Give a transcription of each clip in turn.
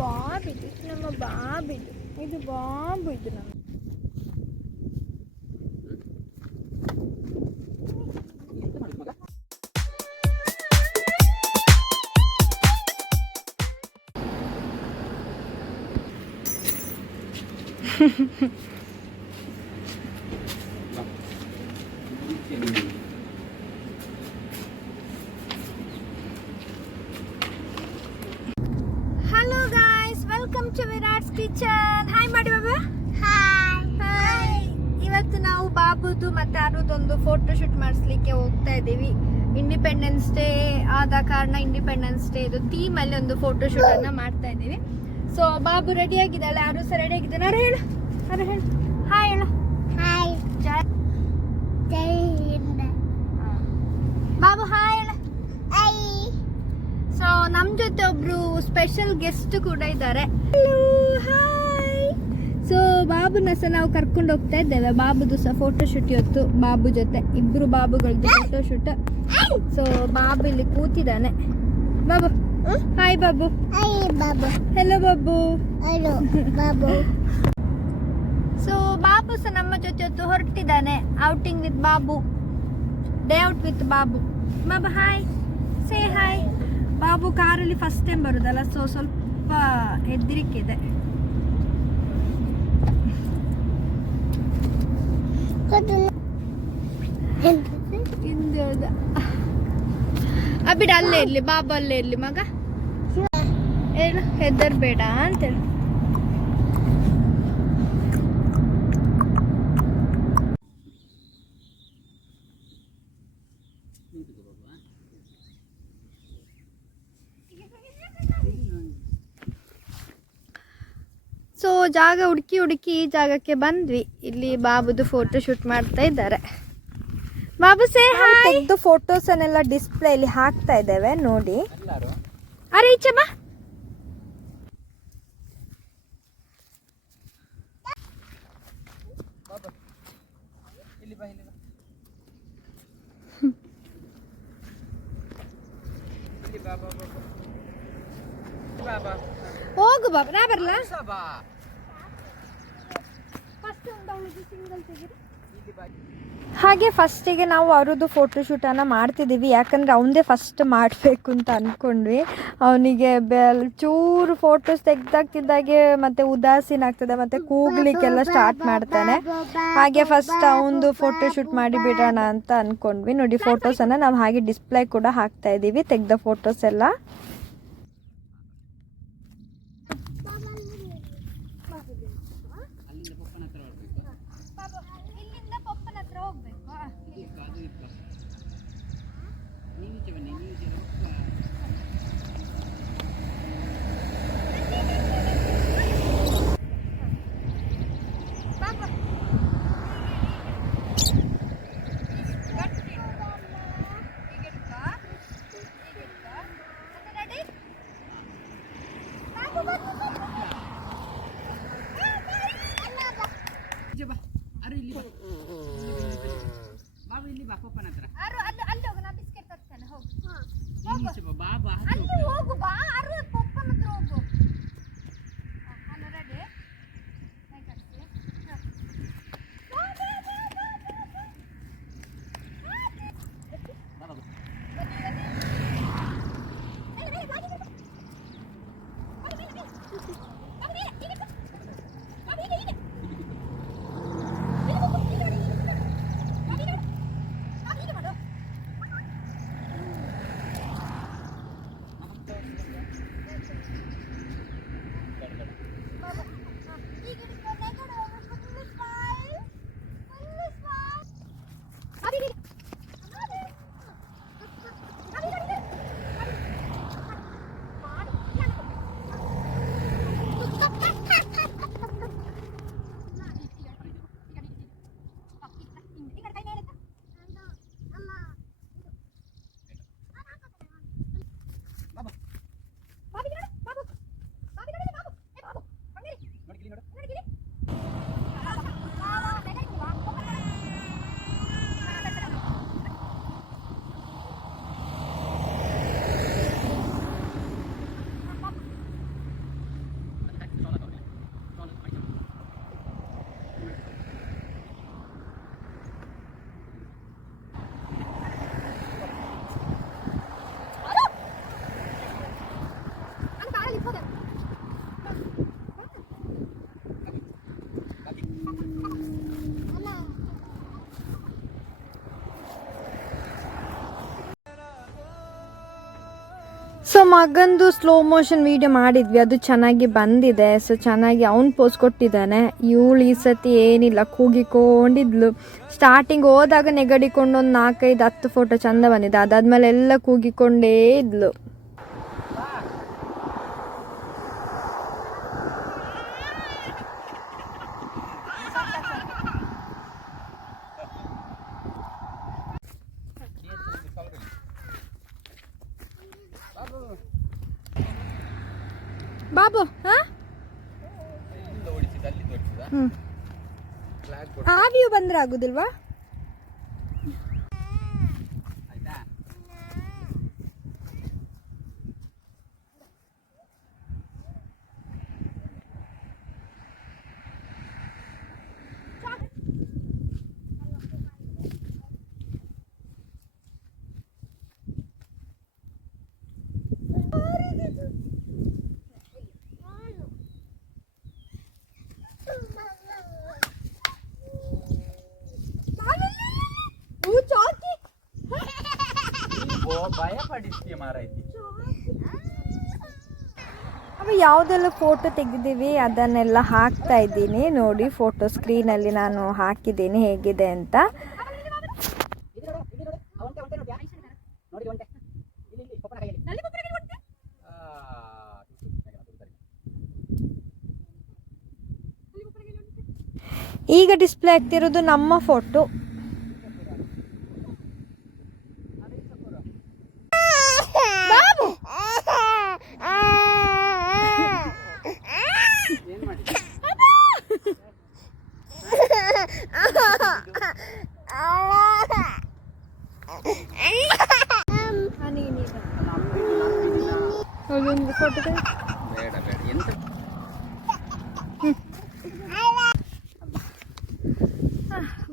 Bob ಇದು ನಮ್ಮ Bob ಇದು ಬಾಬು ಇದು ನಮ್ಮ Hello guys, welcome to Virat's kitchen. Hi ಮಾಡಿ ಬಾಬಾ. Hi. ಇವತ್ತು ನಾವು ಬಾಬುದು ಮತ್ತೆ ಅರುದೊಂದು ಫೋಟೋ ಶೂಟ್ ಮಾಡಿಸ್ಲಿಕ್ಕೆ ಹೋಗ್ತಾ ಇದೀವಿ. ಇಂಡಿಪೆಂಡೆನ್ಸ್ ಡೇ ಆದ ಕಾರಣ ಇಂಡಿಪೆಂಡೆನ್ಸ್ ಡೇ ಇದು ಥೀಮ್ ಅಲ್ಲಿ ಒಂದು ಫೋಟೋ ಶೂಟ್ ಅನ್ನ ಮಾಡ್ತಾ ಇದೀವಿ. ಸೊ ಬಾಬು ರೆಡಿ ಆಗಿದ್ದಾಳೆ, ಅರು ಸಹ ರೆಡಿ ಆಗಿದ್ದಾನೆ. ಅರು ಹೇಳು ಹಾಯ್ ಹೇಳು. ಹಾಯ್ ಬಾಬು ಹಾಯ್ ಹೇಳು. ಸೊ ನಮ್ ಜೊತೆ ಒಬ್ರು ಸ್ಪೆಷಲ್ ಗೆಸ್ಟ್ ಕೂಡ ಇದ್ದಾರೆ. ಹಾಯ್. ಸೊ ಬಾಬುನ ಸಹ ನಾವು ಕರ್ಕೊಂಡು ಹೋಗ್ತಾ ಇದ್ದೇವೆ. ಬಾಬುದು ಸಹ ಫೋಟೋ ಶೂಟ್ ಇವತ್ತು ಬಾಬು ಜೊತೆ, ಇಬ್ರು ಬಾಬುಗಳದ್ದು ಫೋಟೋ ಶೂಟ್. ಸೊ ಬಾಬು ಇಲ್ಲಿ ಕೂತಿದ್ದಾನೆ. Babu hi Babu. Hello Babu. So Babu ಸಹ ನಮ್ಮ ಜೊತೆ ಇವತ್ತು ಹೊರಟಿದ್ದಾನೆ. Outing with Babu, day out with Babu. Babu hi, say hi. Babu ಕಾರಲ್ಲಿ ಫಸ್ಟ್ ಟೈಮ್ ಬರುದಲ್ಲ, ಸೊ ಸ್ವಲ್ಪ ಹೆದರಿಕೆ ಇದೆ. ಅಬಿಡ ಅಲ್ಲೇ ಇರ್ಲಿ, ಬಾಬು ಅಲ್ಲೇ ಇರ್ಲಿ ಮಗ. ಏನು ಹೆದರ್ಬೇಡ ಅಂತೇಳಿ. ಸೊ ಜಾಗ ಹುಡುಕಿ ಈ ಜಾಗಕ್ಕೆ ಬಂದ್ವಿ. ಇಲ್ಲಿ ಬಾಬುದು ಫೋಟೋ ಶೂಟ್ ಮಾಡ್ತಾ ಇದ್ದಾರೆ. Babu say hi. ತೆಗೆದು ಫೋಟೋಸ್ ಅನ್ನೆಲ್ಲ ಡಿಸ್ಪ್ಲೇ ಇಲ್ಲಿ ಹಾಕ್ತಾ ಇದ್ದೇವೆ ನೋಡಿ. ಅರೆ ಈಚೆ ಬಾ. ಹೋಗು ಬಾಬಾ, ನಾ ಬರಲ್ಲ. ಹಾಗೆ ಫಸ್ಟಿಗೆ ನಾವು ಅವ್ರದ್ದು ಫೋಟೋ ಶೂಟನ್ನು ಮಾಡ್ತಿದ್ದೀವಿ. ಯಾಕಂದರೆ ಅವನದೇ ಫಸ್ಟ್ ಮಾಡಬೇಕು ಅಂತ ಅಂದ್ಕೊಂಡ್ವಿ. ಅವನಿಗೆ ಚೂರು ಫೋಟೋಸ್ ತೆಗ್ದಾಗ್ತಿದ್ದಾಗೆ ಮತ್ತು ಉದಾಸೀನ ಆಗ್ತದೆ, ಮತ್ತು ಕೂಗ್ಲಿಕ್ಕೆಲ್ಲ ಸ್ಟಾರ್ಟ್ ಮಾಡ್ತಾನೆ. ಹಾಗೆ ಫಸ್ಟ್ ಅವನದು ಫೋಟೋ ಶೂಟ್ ಮಾಡಿ ಬಿಡೋಣ ಅಂತ ಅಂದ್ಕೊಂಡ್ವಿ. ನೋಡಿ ಫೋಟೋಸನ್ನು ನಾವು ಹಾಗೆ ಡಿಸ್ಪ್ಲೇ ಕೂಡ ಹಾಕ್ತಾ ಇದ್ದೀವಿ, ತೆಗ್ದ ಫೋಟೋಸ್ ಎಲ್ಲ. ಸೊ ಮಗಂದು ಸ್ಲೋ ಮೋಷನ್ ವಿಡಿಯೋ ಮಾಡಿದ್ವಿ, ಅದು ಚೆನ್ನಾಗಿ ಬಂದಿದೆ. ಸೊ ಚೆನ್ನಾಗಿ ಅವ್ನು ಪೋಸ್ ಕೊಟ್ಟಿದ್ದಾನೆ. ಇವಳು ಈ ಸತಿ ಏನಿಲ್ಲ ಕೂಗಿಕೊಂಡಿದ್ಲು. ಸ್ಟಾರ್ಟಿಂಗ್ ಹೋದಾಗ ನೆಗಡಿಕೊಂಡು ಒಂದು 4-5-10 ಫೋಟೋ ಚಂದ ಬಂದಿದೆ. ಅದಾದ್ಮೇಲೆ ಎಲ್ಲ ಕೂಗಿಕೊಂಡೇ ಇದ್ಲು. ಬಾಬು ಆ ವ್ಯೂ ಬಂದ್ರೆ ಆಗುದಿಲ್ವಾ? ಯಾವುದೆಲ್ಲ ಫೋಟೋ ತೆಗೆದಿವಿ ಅದನ್ನೆಲ್ಲ ಹಾಕ್ತಾ ಇದ್ದೀನಿ ನೋಡಿ. ಫೋಟೋ ಸ್ಕ್ರೀನಲ್ಲಿ ನಾನು ಹಾಕಿದ್ದೀನಿ ಹೇಗಿದೆ ಅಂತ. ಈಗ ಡಿಸ್ಪ್ಲೇ ಆಗ್ತಿರೋದು ನಮ್ಮ ಫೋಟೋ.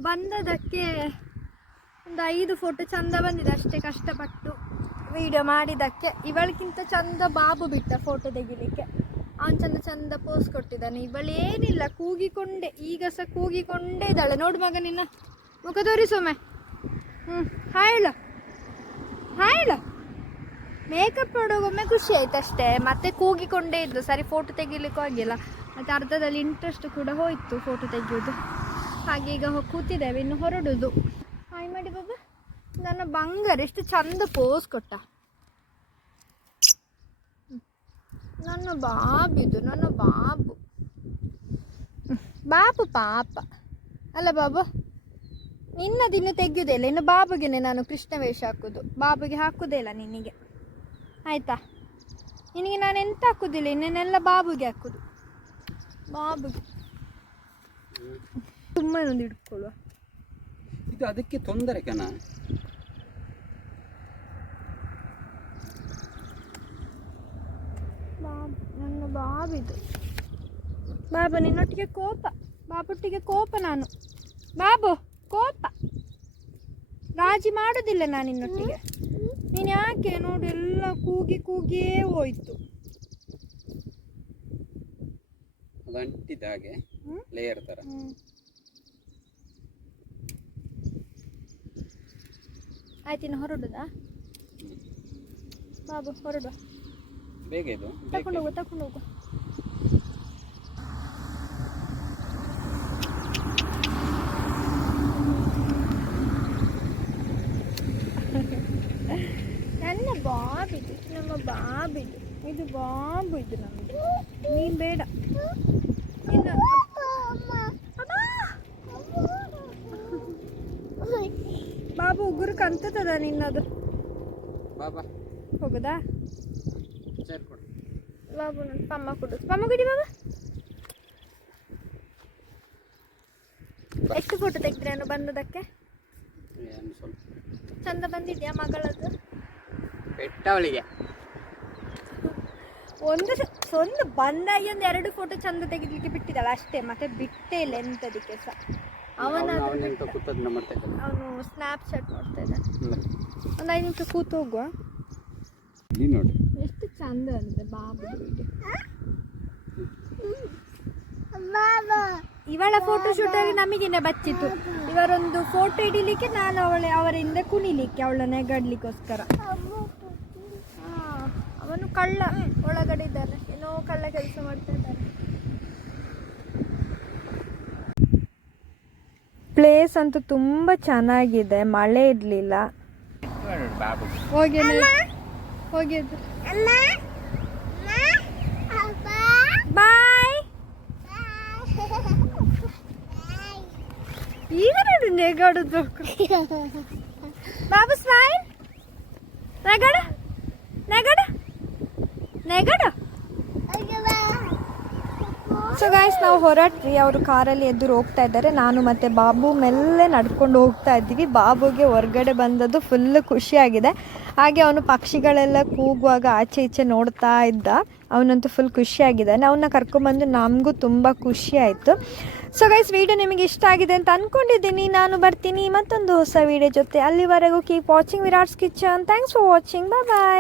ಬಂದದಕ್ಕೆ ಒಂದು 5 ಫೋಟೋ ಚಂದ ಬಂದಿದೆ ಅಷ್ಟೇ, ಕಷ್ಟಪಟ್ಟು ವಿಡಿಯೋ ಮಾಡಿದ್ದಕ್ಕೆ. ಇವಳಿಗಿಂತ ಚಂದ ಬಾಬು ಬಿಟ್ಟ ಫೋಟೋ ತೆಗಿಲಿಕ್ಕೆ. ಅವನು ಚಂದ ಚಂದ ಪೋಸ್ ಕೊಟ್ಟಿದ್ದಾನೆ. ಇವಳು ಏನಿಲ್ಲ ಕೂಗಿಕೊಂಡೆ, ಈಗ ಸಹ ಕೂಗಿಕೊಂಡೇ ಇದ್ದಾಳೆ. ನೋಡು ಮಗ ನಿನ್ನ ಮುಖ ತೋರಿಸೊಮ್ಮೆ. Hi hi. ಮೇಕಪ್ ಮಾಡೋಗೊಮ್ಮೆ ಖುಷಿ ಆಯ್ತು ಅಷ್ಟೇ, ಮತ್ತೆ ಕೂಗಿಕೊಂಡೇ ಇದ್ದು. ಸರಿ ಫೋಟೋ ತೆಗಿಲಿಕ್ಕೂ ಆಗಿಲ್ಲ, ಮತ್ತು ಅರ್ಧದಲ್ಲಿ ಇಂಟ್ರೆಸ್ಟ್ ಕೂಡ ಹೋಯಿತು ಫೋಟೋ ತೆಗೆಯೋದು. ಹಾಗೆ ಈಗ ಕೂತಿದ್ದೇವೆ, ಇನ್ನು ಹೊರಡುದು. ಹಾಯ್ ಮಾಡಿ ಬಾಬಾ. ನನ್ನ ಬಂಗಾರ ಎಷ್ಟು ಚಂದ ಪೋಸ್ ಕೊಟ್ಟ. ನನ್ನ ಬಾಬಿದು, ನನ್ನ ಬಾಬು ಬಾಬು ಪಾಪ ಅಲ್ಲ ಬಾಬು. ನಿನ್ನದಿನ್ನು ತೆಗೆಯುವುದೇ ಇಲ್ಲ, ಇನ್ನು ಬಾಬುಗೆನೆ ನಾನು ಕೃಷ್ಣ ವೇಷ ಹಾಕೋದು. ಬಾಬುಗೆ ಹಾಕುವುದೇ ಇಲ್ಲ ನಿನಗೆ, ಆಯಿತಾ? ನಿನಗೆ ನಾನು ಎಂತ ಹಾಕೋದಿಲ್ಲ, ಇನ್ನೇನೆಲ್ಲ ಬಾಬುಗೆ ಹಾಕೋದು. ಬಾಬುಗೆ ಸುಮ್ಮನೆ ಒಂದು ಹಿಡ್ಕೊಳ್ಳುವ. ಇದು ಅದಕ್ಕೆ ತೊಂದರೆ ಕಣ. ನನ್ನ ಬಾಬಿದು. ಬಾಬು ನಿನ್ನೊಟ್ಟಿಗೆ ಕೋಪ, ಬಾಬೊಟ್ಟಿಗೆ ಕೋಪ ನಾನು. ಬಾಬು ಕೋಪ, ರಾಜಿ ಮಾಡೋದಿಲ್ಲ ನಾನು ನಿನ್ನೊಟ್ಟಿಗೆ. ನೀನು ಯಾಕೆ ನೋಡಿ ಎಲ್ಲ ಕೂಗಿ ಕೂಗಿಯೇ ಹೋಯ್ತು. ಅದು ಅಂಟಿದ ಹಾಗೆ ಲೇಯರ್ ತರ. ಆಯ್ತು, ಇನ್ನು ಹೊರಡುದಾ ಬಾಬು? ಹೊರಡುವ ಬೇಗ. ಇದು ತಕೊಂಡು ಹೋಗು, ತಕೊಂಡು ಹೋಗು. ನನ್ನ ಬಾಬಿದು, ನಮ್ಮ ಬಾಬಿದು. ಇದು ಬಾಬು, ಇದು ನಮ್ಮದು. ನೀನು ಬೇಡ. ಬಾಬು ಉಗುರು ಕಂತದ ನಿನ್ನದು. ಬಾಬಾ ಹೋಗುದಾ ಬಾಬು? ನನ್ನ ಪಮ್ಮ ಕೊಡು, ಪಮ್ಮ ಕೊಡಿ ಬಾಬಾ. ಎಷ್ಟು ಫೋಟೋ ತೆಗೆದ್ರೇನು ಬಂದದಕ್ಕೆ? ಚಂದ ಬಂದಿದ್ಯಾ ಮಗಳದ್ದು? ಬೆಟ್ಟವಳಿಗೆ ಒಂದು ಬಂದಾಗಿ 2 ಫೋಟೋ ಚಂದ ತೆಗಿಲಿಕ್ಕೆ ಬಿಟ್ಟಿದ್ದಾಳ ಅಷ್ಟೇ, ಮತ್ತೆ ಬಿಟ್ಟೇ ಇಲ್ಲ ಎಂತದಕ್ಕೆ ಸಹ. ಅವನು ಸ್ನ್ಯಾಪ್ಚಾಟ್ ನೋಡ್ತಾ ಇದ್ದಾನೆ. ಒಂದು 5 ನಿಮಿಷ ಕೂತು ಹೋಗುವ. ನೋಡಿ ಎಷ್ಟು ಚಂದ ಬಂದಿದೆ ಬಾಬು ವಿಡಿಯೋ. ಇವಳ ಫೋಟೋ ಶೂಟಲ್ಲಿ ನಮಗಿನ್ನ ಬಚ್ಚಿತ್ತು. ಇವರೊಂದು ಫೋಟೋ ಹಿಡಿಲಿಕ್ಕೆ, ನಾನು ಅವರಿಂದ ಕುಣಿಲಿಕ್ಕೆ, ಅವಳ ನೆಗಡ್ಲಿಕ್ಕೋಸ್ಕರ. ಕಳ್ಳ ಒಳಗಡೆ ಇದ್ದಾರೆ, ಏನೋ ಕಳ್ಳ ಕೆಲಸ ಮಾಡ್ತಾ ಇದ್ದಾರೆ. ಪ್ಲೇಸ್ ಅಂತೂ ತುಂಬ ಚೆನ್ನಾಗಿದೆ, ಮಳೆ ಇರಲಿಲ್ಲ. ಹೋಗಿ ಹೋಗಿದ್ದು ಬಾಯ್. ಈಗ ನೋಡಿ ನೆಗಾಡುದು ಬಾಬು ಸ್ಮೈಲ್. ನೆಗಡ ನೆಗಡ ನೆಗಡ. ಸೊ ಗೈಸ್, ನಾವು ಹೊರಟ್ವಿ. ಅವರು ಕಾರಲ್ಲಿ ಎದುರು ಹೋಗ್ತಾ ಇದ್ದಾರೆ. ನಾನು ಮತ್ತು ಬಾಬು ಮೆಲ್ಲೆ ನಡ್ಕೊಂಡು ಹೋಗ್ತಾ ಇದ್ದೀವಿ. ಬಾಬುಗೆ ಹೊರಗಡೆ ಬಂದದ್ದು ಫುಲ್ ಖುಷಿಯಾಗಿದೆ. ಹಾಗೆ ಅವನು ಪಕ್ಷಿಗಳೆಲ್ಲ ಕೂಗುವಾಗ ಆಚೆ ಈಚೆ ನೋಡ್ತಾ ಇದ್ದ. ಅವನಂತೂ ಫುಲ್ ಖುಷಿಯಾಗಿದ್ದಾನೆ. ಅವನ್ನ ಕರ್ಕೊಂಬಂದು ನಮಗೂ ತುಂಬ ಖುಷಿ ಆಯಿತು. ಸೊ ಗೈಸ್, ವಿಡಿಯೋ ನಿಮಗೆ ಇಷ್ಟ ಆಗಿದೆ ಅಂತ ಅಂದ್ಕೊಂಡಿದ್ದೀನಿ. ನಾನು ಬರ್ತೀನಿ ಮತ್ತೊಂದು ಹೊಸ ವಿಡಿಯೋ ಜೊತೆ. ಅಲ್ಲಿವರೆಗೂ keep watching Virat's kitchen. Thanks for watching. Bye bye.